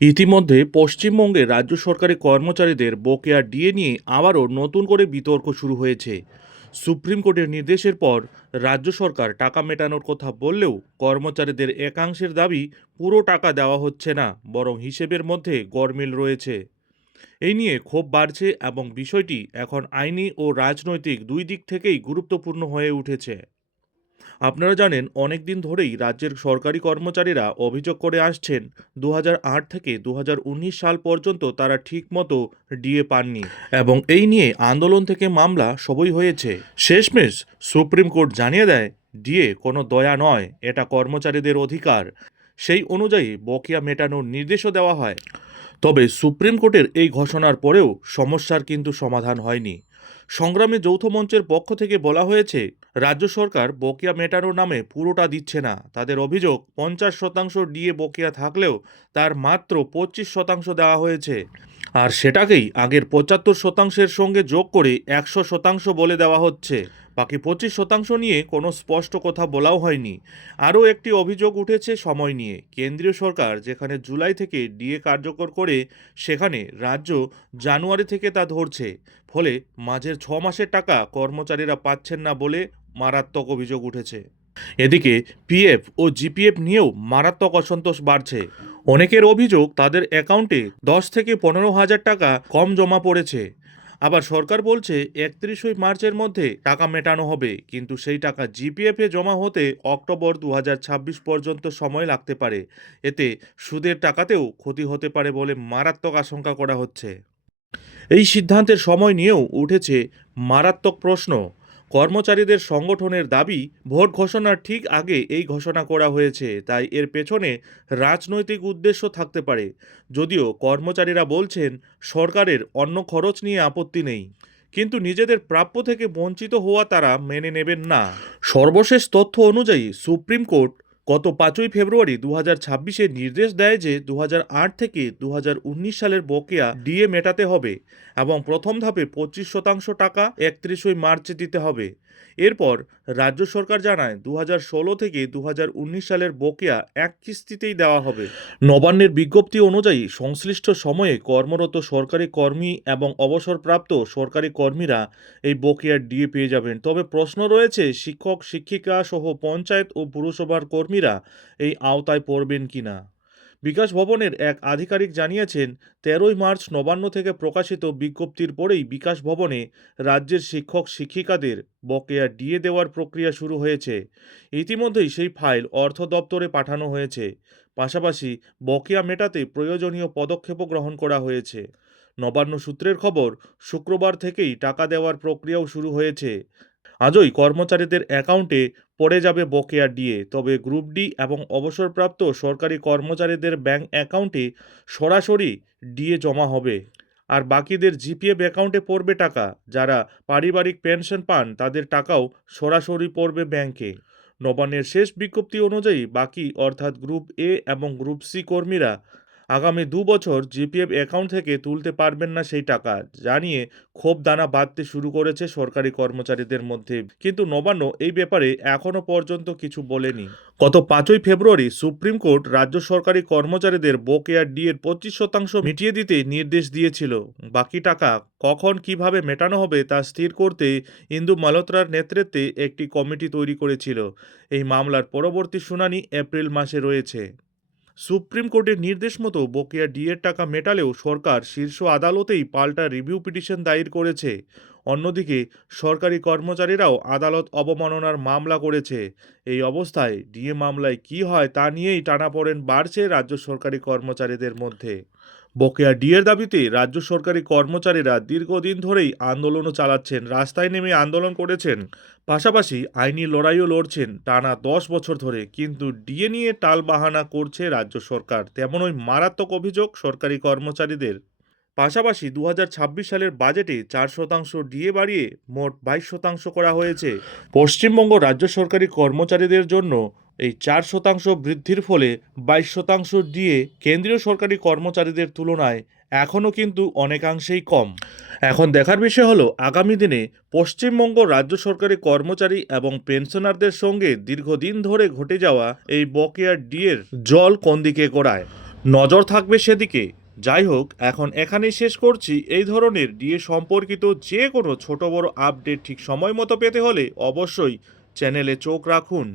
ইতিমধ্যে পশ্চিমবঙ্গে রাজ্য সরকারি কর্মচারীদের বকেয়া ডিএ নিয়ে আবারও নতুন করে বিতর্ক শুরু হয়েছে। সুপ্রিম কোর্টের নির্দেশের পর রাজ্য সরকার টাকা মেটানোর কথা বললেও কর্মচারীদের একাংশের দাবি পুরো টাকা দেওয়া হচ্ছে না, বরং হিসেবের মধ্যে গরমিল রয়েছে। এই নিয়ে ক্ষোভ বাড়ছে এবং বিষয়টি এখন আইনি ও রাজনৈতিক দুই দিক থেকেই গুরুত্বপূর্ণ হয়ে উঠেছে। আপনারা জানেন, অনেক দিন ধরেই রাজ্যের সরকারি কর্মচারীরা অভিযোগ করে আসছেন 2008 থেকে 2019 সাল পর্যন্ত তারা ঠিকমতো ডিএ পাননি, এবং এই নিয়ে আন্দোলন থেকে মামলা সবই হয়েছে। শেষমেশ সুপ্রিম কোর্ট জানিয়ে দেয়, ডিএ কোনো দয়া নয়, এটা কর্মচারীদের অধিকার। সেই অনুযায়ী বকেয়া মেটানোর নির্দেশও দেওয়া হয়। তবে সুপ্রিম কোর্টের এই ঘোষণার পরেও সমস্যার কিন্তু সমাধান হয়নি। সংগ্রামী যৌথ মঞ্চের পক্ষ থেকে বলা হয়েছে, রাজ্য সরকার বকেয়া মেটানোর নামে পুরোটা দিচ্ছে না। তাদের অভিযোগ, 50% ডিএ বকেয়া থাকলেও তার মাত্র 25% দেওয়া হয়েছে, আর সেটাকেই আগের 75%-এর সঙ্গে যোগ করে 100% বলে দেওয়া হচ্ছে। বাকি 25% নিয়ে কোনো স্পষ্ট কথা বলাও হয়নি। আরও একটি অভিযোগ উঠেছে সময় নিয়ে। কেন্দ্রীয় সরকার যেখানে জুলাই থেকে ডিএ কার্যকর করে, সেখানে রাজ্য জানুয়ারি থেকে তা ধরছে। ফলে মাঝের 6 মাসের টাকা কর্মচারীরা পাচ্ছেন না বলে মারাত্মক অভিযোগ উঠেছে। এদিকে পিএফ ও জিপিএফ নিয়েও মারাত্মক অসন্তোষ বাড়ছে। অনেকের অভিযোগ, তাদের অ্যাকাউন্টে 10 থেকে 15 হাজার টাকা কম জমা পড়েছে। আবার সরকার বলছে 31 মার্চের মধ্যে টাকা মেটানো হবে, কিন্তু সেই টাকা জিপিএফে জমা হতে অক্টোবর 2026 পর্যন্ত সময় লাগতে পারে। এতে সুদের টাকাতেও ক্ষতি হতে পারে বলে মারাত্মক আশঙ্কা করা হচ্ছে। এই সিদ্ধান্তের সময় নিয়েও উঠেছে মারাত্মক প্রশ্ন। কর্মচারীদের সংগঠনের দাবি, ভোট ঘোষণার ঠিক আগে এই ঘোষণা করা হয়েছে, তাই এর পেছনে রাজনৈতিক উদ্দেশ্য থাকতে পারে। যদিও কর্মচারীরা বলছেন সরকারের অন্য খরচ নিয়ে আপত্তি নেই, কিন্তু নিজেদের প্রাপ্য থেকে বঞ্চিত হওয়া তারা মেনে নেবেন না। সর্বশেষ তথ্য অনুযায়ী সুপ্রিম কোর্ট গত 5ই ফেব্রুয়ারি 2026-এ নির্দেশ দেয় যে 2008 থেকে 2019 সালের বকেয়া ডিএ মেটাতে হবে, এবং প্রথম ধাপে 25% টাকা 31 মার্চে দিতে হবে। এরপর রাজ্য সরকার জানায় 2016 থেকে 2019 সালের বকেয়া এক কিস্তিতেই দেওয়া হবে। নবান্নের বিজ্ঞপ্তি অনুযায়ী সংশ্লিষ্ট সময়ে কর্মরত সরকারি কর্মী এবং অবসরপ্রাপ্ত সরকারি কর্মীরা এই বকেয়ার ডিএ পেয়ে যাবেন। তবে প্রশ্ন রয়েছে, শিক্ষক শিক্ষিকা সহ পঞ্চায়েত ও পুরসভার কর্মীরা এই আওতায় পড়বেন কিনা। বিকাশ ভবনের এক আধিকারিক জানিয়েছেন, 13 মার্চ নবান্ন থেকে প্রকাশিত বিজ্ঞপ্তির পরেই বিকাশ ভবনে রাজ্যের শিক্ষক শিক্ষিকাদের বকেয়া ডিএ দেওয়ার প্রক্রিয়া শুরু হয়েছে। ইতিমধ্যেই সেই ফাইল অর্থ দপ্তরে পাঠানো হয়েছে। পাশাপাশি বকেয়া মেটাতে প্রয়োজনীয় পদক্ষেপও গ্রহণ করা হয়েছে। নবান্ন সূত্রের খবর, শুক্রবার থেকেই টাকা দেওয়ার প্রক্রিয়াও শুরু হয়েছে। আজই কর্মচারীদের অ্যাকাউন্টে পড়ে যাবে বকেয়া ডিএ। তবে গ্রুপ ডি এবং অবসরপ্রাপ্ত সরকারি কর্মচারীদের ব্যাংক অ্যাকাউন্টে সরাসরি ডিএ জমা হবে, আর বাকিদের জিপিএফ অ্যাকাউন্টে পড়বে টাকা। যারা পারিবারিক পেনশন পান, তাদের টাকাও সরাসরি পড়বে ব্যাংকে। নবান্নের শেষ বিজ্ঞপ্তি অনুযায়ী বাকি, অর্থাৎ গ্রুপ এ এবং গ্রুপ সি কর্মীরা আগামী 2 বছর জিপিএফ অ্যাকাউন্ট থেকে তুলতে পারবেন না সেই টাকা, জানিয়ে ক্ষোভ দানা বাঁধতে শুরু করেছে সরকারি কর্মচারীদের মধ্যে। কিন্তু নবান্ন এই ব্যাপারে এখনও পর্যন্ত কিছু বলেনি। গত 5ই ফেব্রুয়ারি সুপ্রিম কোর্ট রাজ্য সরকারি কর্মচারীদের বকেয়া ডিএর 25% মিটিয়ে দিতে নির্দেশ দিয়েছিল। বাকি টাকা কখন কিভাবে মেটানো হবে তা স্থির করতে ইন্দু মালহোত্রার নেতৃত্বে একটি কমিটি তৈরি করেছিল। এই মামলার পরবর্তী শুনানি এপ্রিল মাসে রয়েছে। সুপ্রিম কোর্টের নির্দেশ মতো বকেয়া ডিএর টাকা মেটালেও সরকার শীর্ষ আদালতেই পাল্টা রিভিউ পিটিশন দায়ের করেছে। অন্যদিকে সরকারি কর্মচারীরাও আদালত অবমাননার মামলা করেছে। এই অবস্থায় ডিএ মামলায় কী হয় তা নিয়েই টানাপোড়েন বাড়ছে রাজ্য সরকারি কর্মচারীদের মধ্যে। বকেয়া ডিএর দাবিতে রাজ্য সরকারি কর্মচারীরা দীর্ঘদিন ধরেই আন্দোলনও চালাচ্ছেন, রাস্তায় নেমে আন্দোলন করেছেন, পাশাপাশি আইনি লড়াইও লড়ছেন টানা 10 বছর ধরে। কিন্তু ডিএ নিয়ে টালবাহানা করছে রাজ্য সরকার, তেমনই মারাত্মক অভিযোগ সরকারি কর্মচারীদের। পাশাপাশি 2026 সালের বাজেটে 4% ডিএ বাড়িয়ে মোট 22% করা হয়েছে। পশ্চিমবঙ্গ রাজ্য সরকারি কর্মচারীদের জন্য এই 4% বৃদ্ধির ফলে 22% ডিএ কেন্দ্রীয় সরকারি কর্মচারীদের তুলনায় এখনও কিন্তু অনেকাংশেই কম। এখন দেখার বিষয় হলো, আগামী দিনে পশ্চিমবঙ্গ রাজ্য সরকারি কর্মচারী এবং পেনশনারদের সঙ্গে দীর্ঘদিন ধরে ঘটে যাওয়া এই বকেয়া ডিএর জল কোন দিকে গড়ায়। নজর থাকবে সেদিকে। যাই হোক, এখন এখানেই শেষ করছি। এই ধরনের ডিএ সম্পর্কিত যে কোনো ছোট বড় আপডেট ঠিক সময় মতো পেতে হলে অবশ্যই চ্যানেলে চোখ রাখুন।